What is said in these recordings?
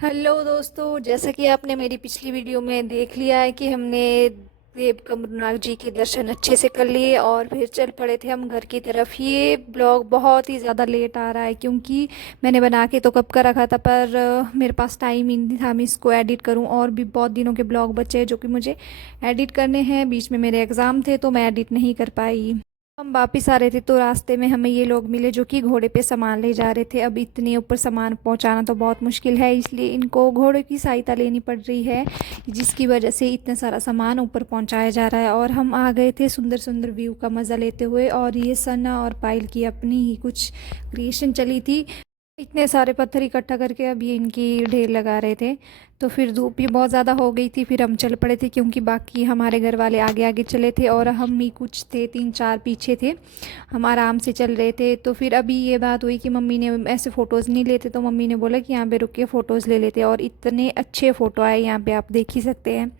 Hello दोस्तों, जैसा कि आपने मेरी पिछली वीडियो में देख लिया है कि हमने देव कमरनाथ जी के दर्शन अच्छे से कर लिए और फिर चल पड़े थे हम घर की तरफ। ये ब्लॉग बहुत ही ज़्यादा लेट आ रहा है क्योंकि मैंने बना के तो कब का रखा था, पर मेरे पास टाइम ही नहीं था मैं इसको एडिट करूं। और भी बहुत दिनों के ब्लॉग बचे हैं जो कि मुझे एडिट करने हैं। बीच में मेरे एग्ज़ाम थे तो मैं एडिट नहीं कर पाई। हम वापिस आ रहे थे तो रास्ते में हमें ये लोग मिले जो कि घोड़े पे सामान ले जा रहे थे। अब इतने ऊपर सामान पहुंचाना तो बहुत मुश्किल है, इसलिए इनको घोड़े की सहायता लेनी पड़ रही है, जिसकी वजह से इतना सारा सामान ऊपर पहुंचाया जा रहा है। और हम आ गए थे सुंदर सुंदर व्यू का मज़ा लेते हुए। और ये सना और पायल की अपनी ही कुछ क्रिएशन चली थी। इतने सारे पत्थर इकट्ठा करके अब ये इनकी ढेर लगा रहे थे। तो फिर धूप भी बहुत ज़्यादा हो गई थी, फिर हम चल पड़े थे क्योंकि बाकी हमारे घर वाले आगे आगे चले थे और हम ही कुछ थे, तीन चार पीछे थे। हम आराम से चल रहे थे। तो फिर अभी ये बात हुई कि मम्मी ने ऐसे फ़ोटोज़ नहीं लेते, तो मम्मी ने बोला कि यहाँ पे रुक के फ़ोटोज़ ले लेते। और इतने अच्छे फ़ोटो आए यहाँ पे, आप देख ही सकते हैं।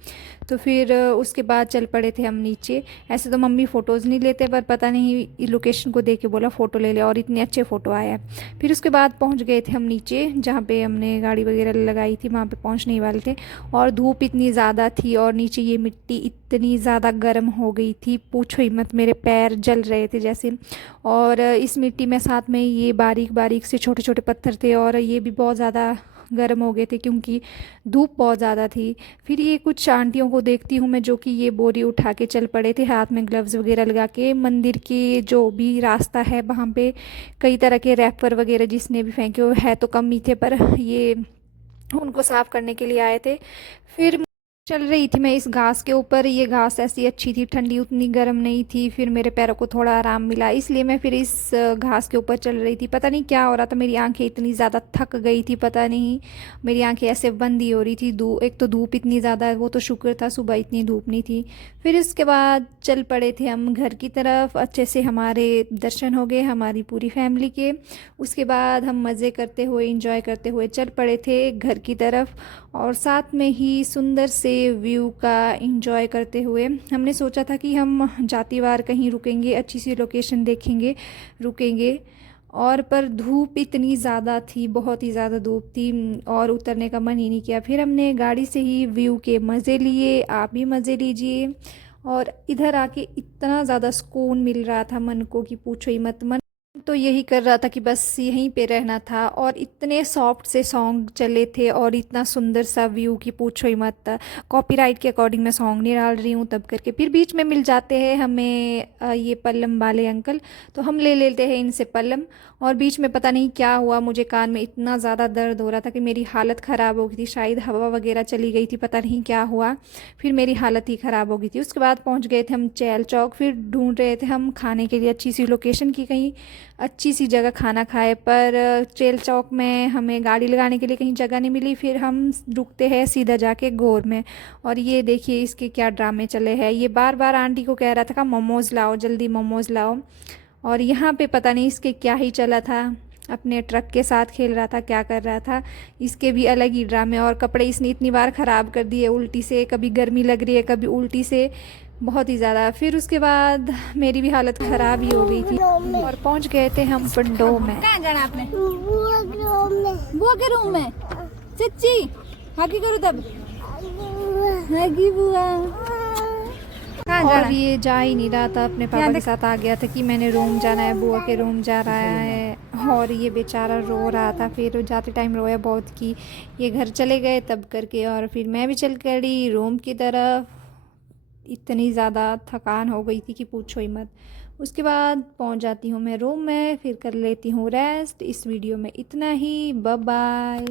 तो फिर उसके बाद चल पड़े थे हम नीचे। ऐसे तो मम्मी फ़ोटोज़ नहीं लेते, पर पता नहीं लोकेशन को देख के बोला फ़ोटो ले ले, और इतने अच्छे फ़ोटो आए हैं। फिर उसके बाद पहुंच गए थे हम नीचे, जहाँ पे हमने गाड़ी वगैरह लगाई थी वहाँ पे पहुंचने ही वाले थे। और धूप इतनी ज़्यादा थी और नीचे ये मिट्टी इतनी ज़्यादा गर्म हो गई थी, पूछो ही मत, मेरे पैर जल रहे थे जैसे। और इस मिट्टी में साथ में ये बारीक बारीक से छोटे छोटे पत्थर थे और ये भी बहुत ज़्यादा गर्म हो गए थे क्योंकि धूप बहुत ज़्यादा थी। फिर ये कुछ आंटियों को देखती हूँ मैं जो कि ये बोरी उठा के चल पड़े थे, हाथ में ग्लव्स वगैरह लगा के। मंदिर की जो भी रास्ता है वहाँ पे कई तरह के रैपर वगैरह जिसने भी फेंके हुए है तो कम ही थे, पर ये उनको साफ करने के लिए आए थे। फिर चल रही थी मैं इस घास के ऊपर। ये घास ऐसी अच्छी थी, ठंडी, उतनी गर्म नहीं थी। फिर मेरे पैरों को थोड़ा आराम मिला, इसलिए मैं फिर इस घास के ऊपर चल रही थी। पता नहीं क्या हो रहा था, मेरी आंखें इतनी ज़्यादा थक गई थी, पता नहीं मेरी आंखें ऐसे बंद ही हो रही थी। एक तो धूप इतनी ज़्यादा है, वो तो शुक्र था सुबह इतनी धूप नहीं थी। फिर इसके बाद चल पड़े थे हम घर की तरफ। अच्छे से हमारे दर्शन हो गए हमारी पूरी फैमिली के। उसके बाद हम मज़े करते हुए, इंजॉय करते हुए चल पड़े थे घर की तरफ। और साथ में ही सुंदर से व्यू का इंजॉय करते हुए हमने सोचा था कि हम जातिवार कहीं रुकेंगे, अच्छी सी लोकेशन देखेंगे, रुकेंगे। और पर धूप इतनी ज़्यादा थी, बहुत ही ज़्यादा धूप थी, और उतरने का मन ही नहीं किया। फिर हमने गाड़ी से ही व्यू के मज़े लिए, आप भी मज़े लीजिए। और इधर आके इतना ज़्यादा सुकून मिल रहा था मन को कि पूछो ही मत। मन तो यही कर रहा था कि बस यहीं पे रहना था। और इतने सॉफ्ट से सॉन्ग चले थे और इतना सुंदर सा व्यू की पूछो ही मत। कॉपीराइट के अकॉर्डिंग मैं सॉन्ग नहीं डाल रही हूँ तब करके। फिर बीच में मिल जाते हैं हमें ये पल्लम वाले अंकल, तो हम ले लेते हैं इनसे पल्लम। और बीच में पता नहीं क्या हुआ, मुझे कान में इतना ज़्यादा दर्द हो रहा था कि मेरी हालत ख़राब हो गई थी। शायद हवा वगैरह चली गई थी, पता नहीं क्या हुआ, फिर मेरी हालत ही ख़राब हो गई थी। उसके बाद पहुँच गए थे हम चैल चौक। फिर ढूंढ रहे थे हम खाने के लिए अच्छी सी लोकेशन की, कहीं अच्छी सी जगह खाना खाए, पर चेल चौक में हमें गाड़ी लगाने के लिए कहीं जगह नहीं मिली। फिर हम रुकते हैं सीधा जाके गोर में। और ये देखिए इसके क्या ड्रामे चले हैं। ये बार बार आंटी को कह रहा था कि मोमोज़ लाओ, जल्दी मोमोज़ लाओ। और यहाँ पे पता नहीं इसके क्या ही चला था, अपने ट्रक के साथ खेल रहा था, क्या कर रहा था। इसके भी अलग ही ड्रामे। और कपड़े इसने इतनी बार ख़राब कर दिए उल्टी से, कभी गर्मी लग रही है कभी उल्टी से, बहुत ही ज़्यादा। फिर उसके बाद मेरी भी हालत ख़राब ही हो गई थी और पहुंच गए थे हम पिंडो में। कहाँ जाना आपने? बुआ के रूम में। सच्ची हाकी करो तब। हाकी बुआ कहाँ जाना? और ये जा ही नहीं रहा था, अपने पापा के साथ आ गया था कि मैंने रूम जाना है, बुआ के रूम जा रहा है। और ये बेचारा रो रहा था, फिर जाते टाइम रोया बहुत कि ये घर चले गए तब करके। और फिर मैं भी चल गई रूम की तरफ। इतनी ज़्यादा थकान हो गई थी कि पूछो ही मत। उसके बाद पहुंच जाती हूँ मैं रूम में, फिर कर लेती हूँ रेस्ट। इस वीडियो में इतना ही, बाय बाय।